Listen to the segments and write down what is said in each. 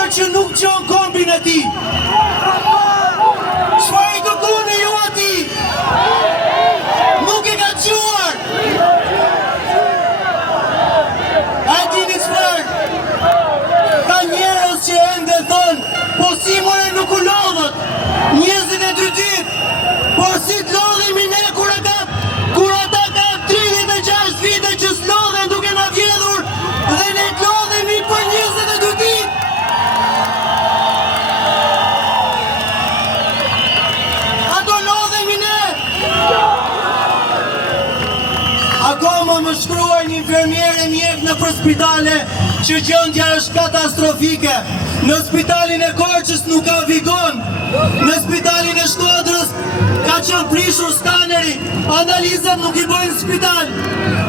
tjetër që nuk gjon kombin e tij. Çfarë i kërkoni ju atij? Nuk e ka gjuar. A dini çfarë? Ka njerëz që ende thonë, po si more nuk u lodhët 22 ditë, por si të lodhemi ne kur ata ka 36 vite që s'lodhen duke na vjedhur dhe ne të lodhemi për 22 ditë. Ato lodhemi ne. Akoma më shkruaj një infermiere mjek në për spitale që gjendja është katastrofike. Në spitalin e Korçës nuk ka vigon. Në spitalin e Shkodrës ka qenë prishur skaneri, analizat nuk i bojnë spital.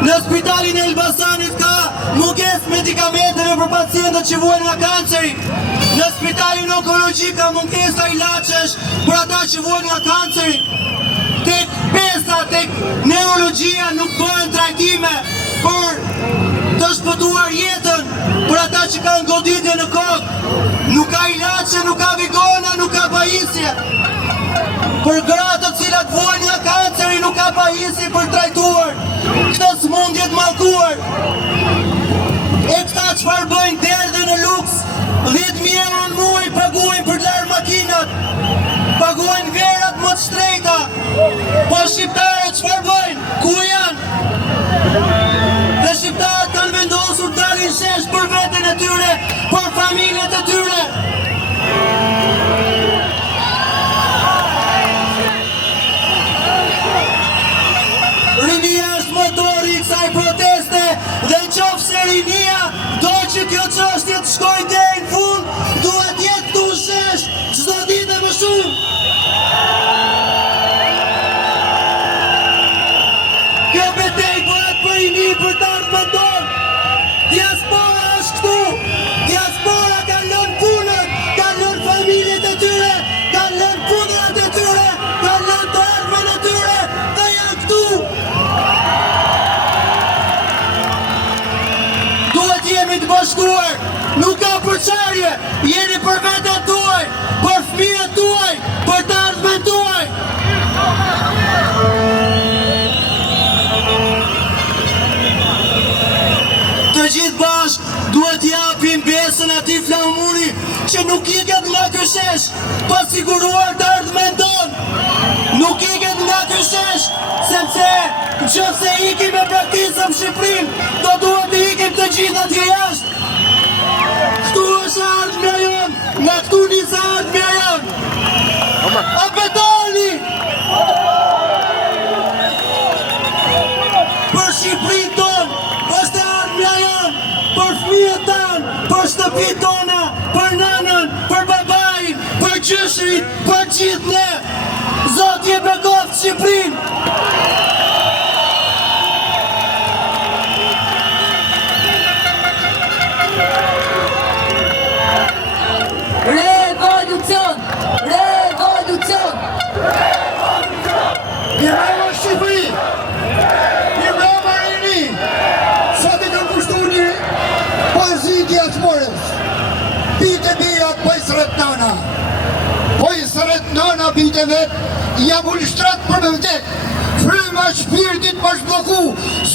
Në spitalin e Elbasanit ka mungesë medikamenteve për pacientët që vuajnë nga kanceri. Në spitalin onkologjik ka mungesa ilaçesh për ata që vuajnë nga kanceri. Tek pesa, tek neurologjia nuk bëhen trajtime për të shpëtuar jetën për ata që kanë goditje në kokë. Nuk ka ilaçe, nuk ka vigona, nuk ka pajisje. Për gratë të cilat vuajnë nga kanceri nuk ka pajisje për trajtuar këtë sëmundje të mallkuar. E këta çfarë bëjnë derdhe në luks? 10.000 euro në muaj paguajnë për të larë makinat, paguajnë verat më të shtrejta. Po shqiptarët çfarë bëjnë? Ku janë? Dhe shqiptarët kanë vendosur dalin shesh për veten e tyre, për familjet e tyre. Rinia është motori i kësaj proteste dhe nëse rinia do që kjo çështje të shkojë deri në fund, duhet jetë këtu shesh çdo ditë më shumë. Kjo betejë bëhet për rini për të ardhmen tonë. Diaspora është këtu. Diaspora ka lënë punën, ka lënë familjet e tyre, ka lënë punët e tyre, ka lënë të ardhmen e tyre dhe janë këtu. Duhet jemi të bashkuar, nuk ka përçarje, jeni për veten tuaj, për fëmijët tuaj, për të ardhmen tuaj. Të gjithë bashkë duhet japim besën atij flamuri që nuk iket nga ky shesh, pa siguruar të ardhmen tonë. Nuk iket nga ky shesh, sepse nëse ikim me praktizëm Shqipërinë, do duhet të ikim të gjithë atje jashtë. Këtu është ardhmja jonë, nga këtu nis ardhmja jonë. A betoni! Për Shqipërinë tonë është ardhmja jonë, për fëmijët tanë, për shtëpitë tona, për nanën, për babajin, për gjyshrit, për gjithë ne. Zoti e bekoft Shqipërinë. Revolucion! Revolucion! Mirëmbrëma Shqipëri! Mirëmbrëma rini! Sot e kam kushtuar një poezi diasporës. Bite bijat, po i sret nana. Po i sret nana bite vet, jam ulshtrat për me vdek. Fryma shpirtit më shbloku,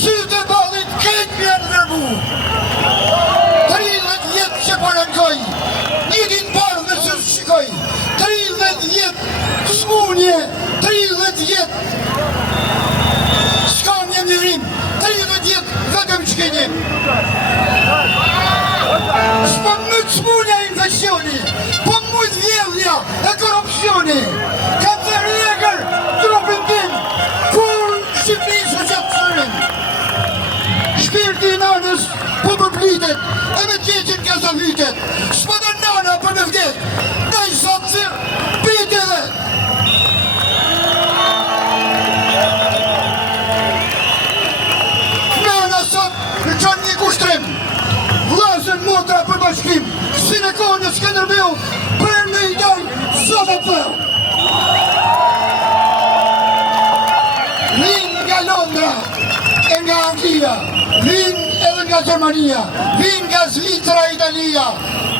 sytë e ballit këtë më janë dërbu. 30 vjetë që parangoj, një ditë parë dhe që shikoj. 30 vjetë smunje, 30 vjetë s'kam një mirim, 30 vjetë vetëm qkenje. S'po më të smunja infekcioni, po më të vjellja e korupcioni. Kam të rjegër trupin tim, kur Shqipëri së qatë sërin. Shpirti i nanës po përplitet, e me tjetin ka zavitet. S'po dhe nana për me vdek, ne i sot zirë, pite dhe. Nana sot në qanë një kushtrim, vllazën motra për bashkim, si në kohën e Skënderbeu, për në i dalë sot e për. Vin nga Londra, e nga Anglia, vin edhe nga Gjermania, vin nga Zvicra, Italia,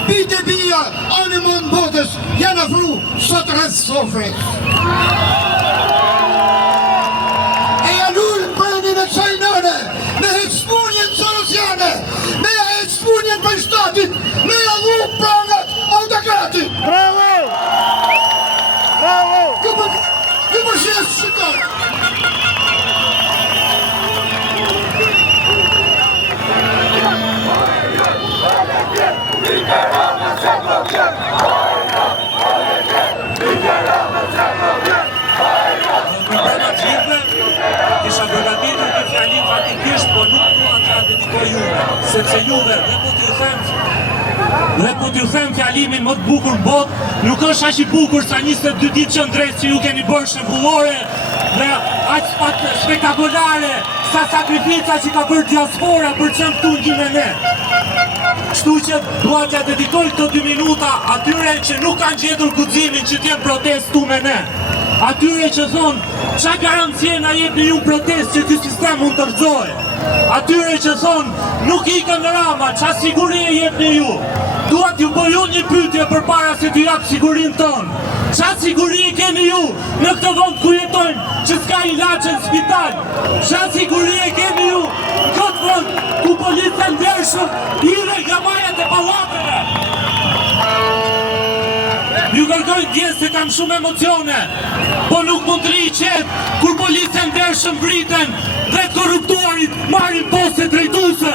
Bitë e bia, anë më në botës, janë afru, sot rreth sofrit. E janullë pranin e kësaj nëne, me hecpunjen sosiale, me hecpunjen për shtatit, me adhu pranat autokratit. Bravo! Bravo! Ju përshjesë shqiptarë. Kisha përgatitur një fjalin faktikisht, por nuk dua t'ja dedikoj juve, sepse juve, dhe po t'ju them fjalimin më të bukur në botë, nuk është aq i bukur sa 22 ditë qendrës që ju keni bërë shembullore dhe aq spektakolare sa sakrifica që ka bërë diaspora për të qenë këtu ndihmë ne. Kështu që dua t'ja dedikoj këto 2 minuta atyre që nuk kanë gjetur guximin që t'jenë protestu me ne. Atyre që thonë, qa garancie na jepni ju protest që ky sistem mund të rrëzohet. Atyre që thonë, nuk ikën në Rama, qa sigurie jepni ju. Dua t'ju bëj unë një pyetje përpara se t'ju jap sigurinë tonë. Qa sigurie keni ju në këtë vend ku jetojmë, që s'ka ilaç në spital? Qa sigurie keni ju në këtë vend ku policia ndershëm hidhe nga majat e pallateve? Ju kërkoj ndjes se kam shumë emocione, po nuk mund të rri qetë kur policia ndershëm vriten dhe korruptorit marrin poste drejtuese.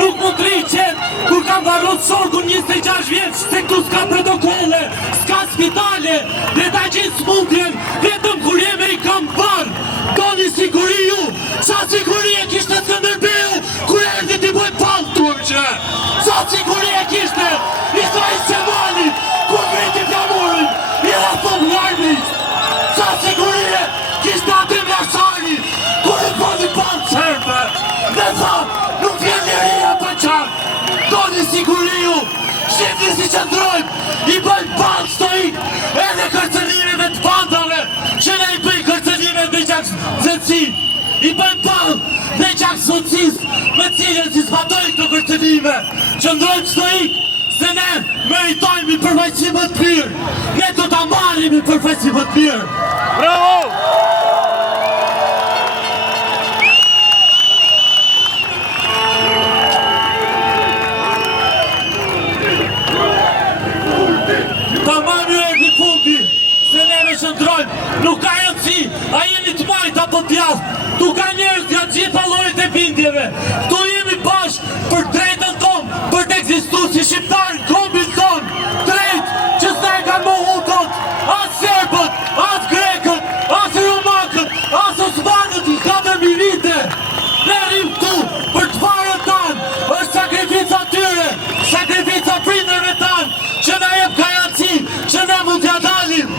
Nuk mund të rri qetë kur kam varrot shokun 26 vjeç se këtu s'ka protokolle, s'ka spitale, dhe ta gjithë smundjen vetëm kur jemi i kam barë. Doni siguri ju, sa siguri e kishte Skënderbeu kur erdhi t'i bëj pallë turqe? Sa siguri e kishte Ismail Qemali kur vriti flamurin i rafon larmit? Sa siguri e kishte Adem Lasari kur i bëni pallë serbe dhe tha nuk vjen liria për qartë? Doni siguri ju, shifni si qëndrojmë, i bëjmë pallë stoik edhe kërcënimeve të bandave që ne i bëjmë kërcënime dhe gjak zëtësi. I bëjmë pallë dhe gjak socis me cilën si zbatojnë këto kërcënime. Qëndrojmë stoik se ne meritojmë i përfaqësi më të mirë. Ne do ta marrim i përfaqësi më të mirë. Bravo! Ta marrë e në fundi, se ne me qëndrojmë, nuk ka rëndësi, a jemi të majtë apo t'javë, tu ka njerëz nga gjitha llojet e bindjeve, tu jemi bashkë për drejtën tonë, për të ekzistuar si shqiptarë, kombin tonë, drejtë që s'na e kanë mohu kot, as serbët, as grekët, as romakët, as osmanët i 4.000 vite. Ne rrim tu për të farën tanë, është sakrifica tyre, sakrifica prindërve tanë, që na jep garanci që ne mund t'ja dalim.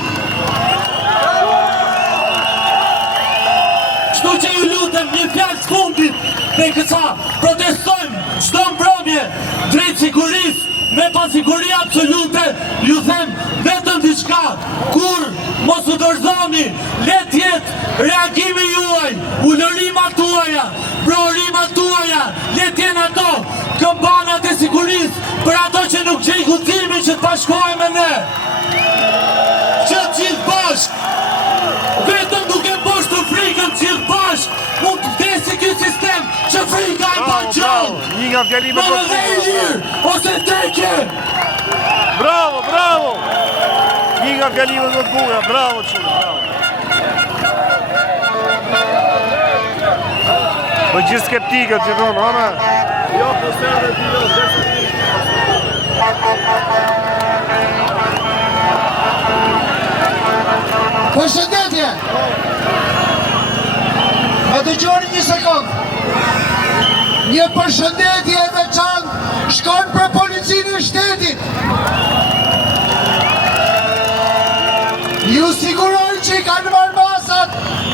Kështu që ju lutem një fjalë të fundit dhe kësa protestojmë çdo mbrëmje drejt sigurisë me pasiguri absolute, ju them vetëm diçka, kur mos u dorëzoni, le të jetë reagimi juaj, ulërimat tuaja, provorimat tuaja, le të jenë ato këmbanat e sigurisë për ato që nuk gjej guximin që të bashkohen me ne. Që të gjithë bashkë, vetëm duke mposhtur frikën gjithë bashkë, mund të vdesi ky sistem që frika e ban gjallë. Një nga fjalime Më dhe i lirë, ose teke! Bravo, bravo! Një nga fjalime më të bukura, bravo çuna, bravo. Po gjithë skeptikët që thonë, hama? Jo, po serve ti jo, Përshëndetje! Më dëgjoni një sekundë. Një përshëndetje e veçantë shkon për policinë e shtetit. Ju siguroj që i kanë marrë masat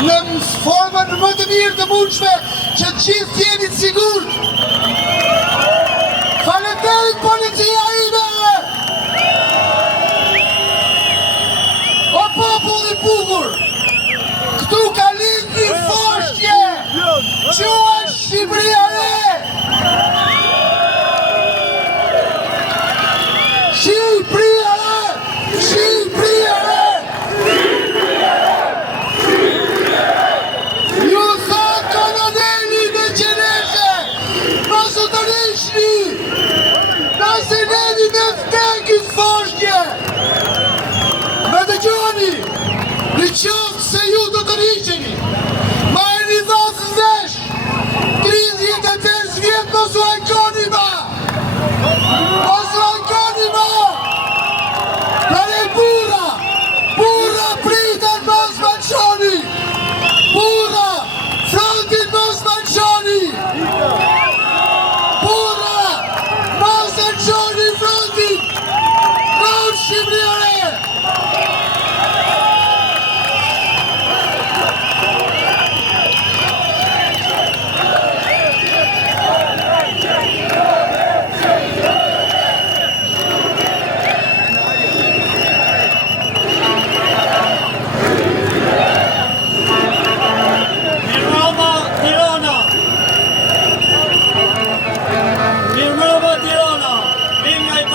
në formën më të mirë të mundshme që të gjithë jemi të sigurt. Faleminderit policia ime! O popull i bukur, këtu ka lind një foshtje, quhet Shqipëria e Re. vdekit foshnje! Me dëgjoni, në qoftë se ju do të rriqeni, marrni dhasën vesh, 35 vjetë mos u hajkoni ma! Mos u hajkoni ma! Prane burra! Burra pritet mos manqoni! Burra! Frontin mos manqoni! Burra! Mos manqoni frontin! Rrëm Shqipëria!